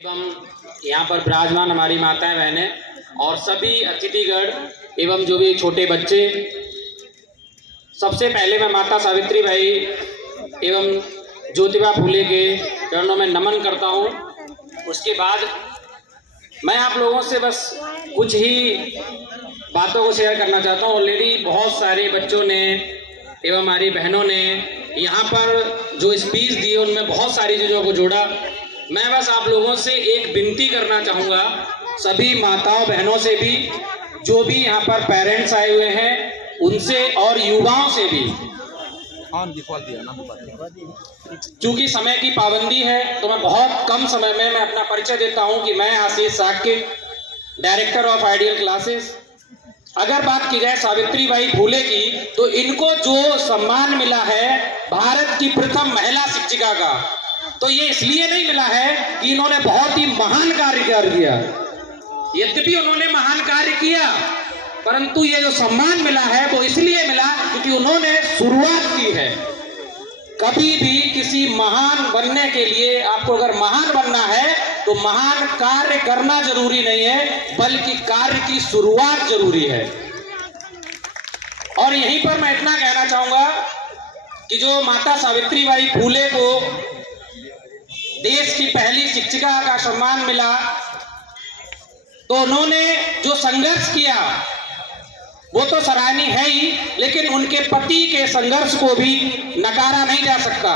एवं यहाँ पर विराजमान हमारी माताएं बहनें और सभी अतिथिगण एवं जो भी छोटे बच्चे, सबसे पहले मैं माता सावित्री बाई एवं ज्योतिबा फूले के चरणों में नमन करता हूँ। उसके बाद मैं आप लोगों से बस कुछ ही बातों को शेयर करना चाहता हूँ। ऑलरेडी बहुत सारे बच्चों ने एवं हमारी बहनों ने यहाँ पर जो स्पीच दी है उनमें बहुत सारी चीज़ों को जोड़ा। मैं बस आप लोगों से एक विनती करना चाहूँगा, सभी माताओं बहनों से भी, जो भी यहाँ पर पेरेंट्स आए हुए हैं उनसे और युवाओं से भी, क्योंकि समय की पाबंदी है तो मैं बहुत कम समय में मैं अपना परिचय देता हूँ कि मैं Ashish Saket, director of Ideal Classes. अगर बात की जाए सावित्री बाई फूले की, तो इनको जो सम्मान मिला है भारत की प्रथम महिला शिक्षिका का, तो ये इसलिए नहीं मिला है कि इन्होंने बहुत ही महान कार्य कर दिया। यद्यपि उन्होंने महान कार्य किया, परंतु ये जो सम्मान मिला है वो इसलिए मिला क्योंकि उन्होंने शुरुआत की है। कभी भी किसी महान बनने के लिए आपको अगर महान बनना है तो महान कार्य करना जरूरी नहीं है, बल्कि कार्य की शुरुआत जरूरी है। और यहीं पर मैं इतना कहना चाहूंगा कि जो माता सावित्री बाई फूले को देश की पहली शिक्षिका का सम्मान मिला, तो उन्होंने जो संघर्ष किया वो तो सराहनीय है ही, लेकिन उनके पति के संघर्ष को भी नकारा नहीं जा सकता।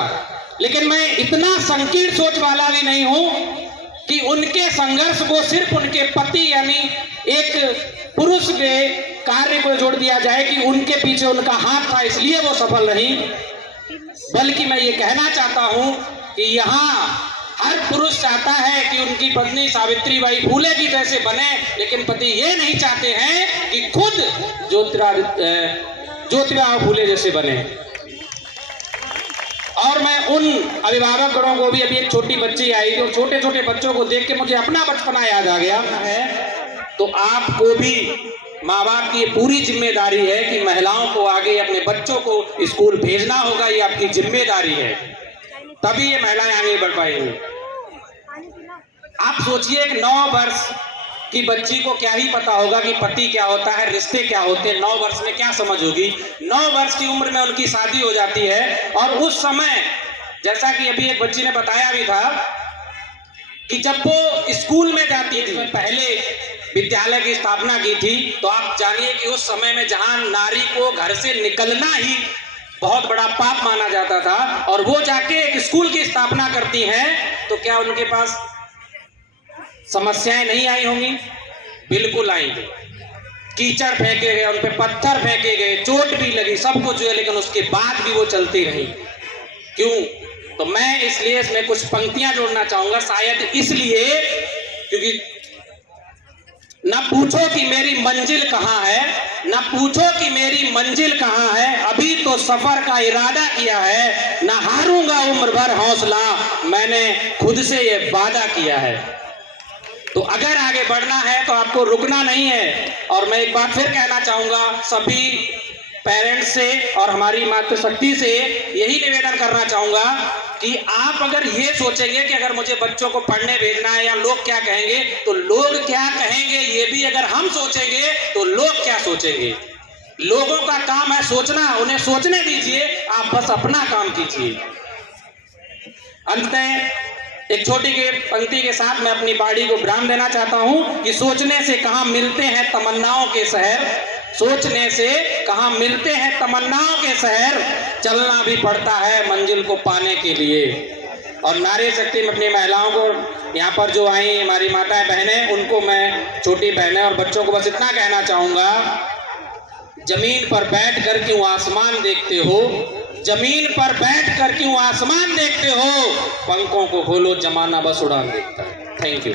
लेकिन मैं इतना संकीर्ण सोच वाला भी नहीं हूं कि उनके संघर्ष को सिर्फ उनके पति यानी एक पुरुष के कार्य को जोड़ दिया जाए कि उनके पीछे उनका हाथ था इसलिए वो सफल नहीं, बल्कि मैं ये कहना चाहता हूं कि यहाँ हर पुरुष चाहता है कि उनकी पत्नी सावित्री बाई फूले की जैसे बने, लेकिन पति ये नहीं चाहते हैं कि खुद ज्योतिबा फूले जैसे बने। और मैं उन अभिभावक गणों को भी, अभी एक छोटी बच्ची आई तो छोटे छोटे बच्चों को देख के मुझे अपना बचपना याद आ गया है। तो आपको भी माँ बाप की पूरी जिम्मेदारी है कि महिलाओं को आगे अपने बच्चों को स्कूल भेजना होगा, ये आपकी जिम्मेदारी है, तभी ये महिलाएं आगे बढ़ पाएंगी। आप सोचिए एक 9 वर्ष की बच्ची को क्या ही पता होगा कि पति क्या होता है, रिश्ते क्या होते हैं, 9 वर्ष में क्या समझ होगी। 9 वर्ष की उम्र में उनकी शादी हो जाती है। और उस समय जैसा कि अभी एक बच्ची ने बताया भी था कि जब वो स्कूल में जाती थी, पहले विद्यालय की स्थापना की थी, तो आप जानिए कि उस समय में जहां नारी को घर से निकलना ही बहुत बड़ा पाप माना जाता था, और वो जाके एक स्कूल की स्थापना करती हैं, तो क्या उनके पास समस्याएं नहीं आई होंगी? बिल्कुल आएंगी। कीचड़ फेंके गए, उन पे पत्थर फेंके गए, चोट भी लगी, सब कुछ हुआ, लेकिन उसके बाद भी वो चलती रही। क्यों? तो मैं इसलिए इसमें कुछ पंक्तियां जोड़ना चाहूंगा, शायद इसलिए क्योंकि न पूछो कि मेरी मंजिल कहाँ है, न पूछो कि मेरी मंजिल कहाँ है, अभी तो सफर का इरादा किया है, न हारूंगा उम्र भर हौसला, मैंने खुद से ये वादा किया है। तो अगर आगे बढ़ना है तो आपको रुकना नहीं है। और मैं एक बात फिर कहना चाहूंगा सभी पेरेंट्स से और हमारी मातृशक्ति से यही निवेदन करना चाहूंगा कि आप अगर ये सोचेंगे कि अगर मुझे बच्चों को पढ़ने भेजना है या लोग क्या कहेंगे, तो लोग क्या कहेंगे ये भी अगर हम सोचेंगे तो लोग क्या सोचेंगे। लोगों का काम है सोचना, उन्हें सोचने दीजिए, आप बस अपना काम कीजिए। अंततः एक छोटी के पंक्ति के साथ मैं अपनी बाड़ी को विराम देना चाहता हूं कि सोचने से कहां मिलते हैं तमन्नाओं के शहर, सोचने से कहां मिलते हैं तमन्नाओं के शहर, चलना भी पड़ता है मंजिल को पाने के लिए। और नारी शक्ति में अपनी महिलाओं को यहाँ पर जो आई हमारी माताएं बहनें, उनको मैं, छोटी बहनें और बच्चों को बस इतना कहना चाहूंगा, जमीन पर बैठ कर क्यों आसमान देखते हो, जमीन पर बैठकर क्यों आसमान देखते हो, पंखों को खोलो जमाना बस उड़ान देखता है। Thank you.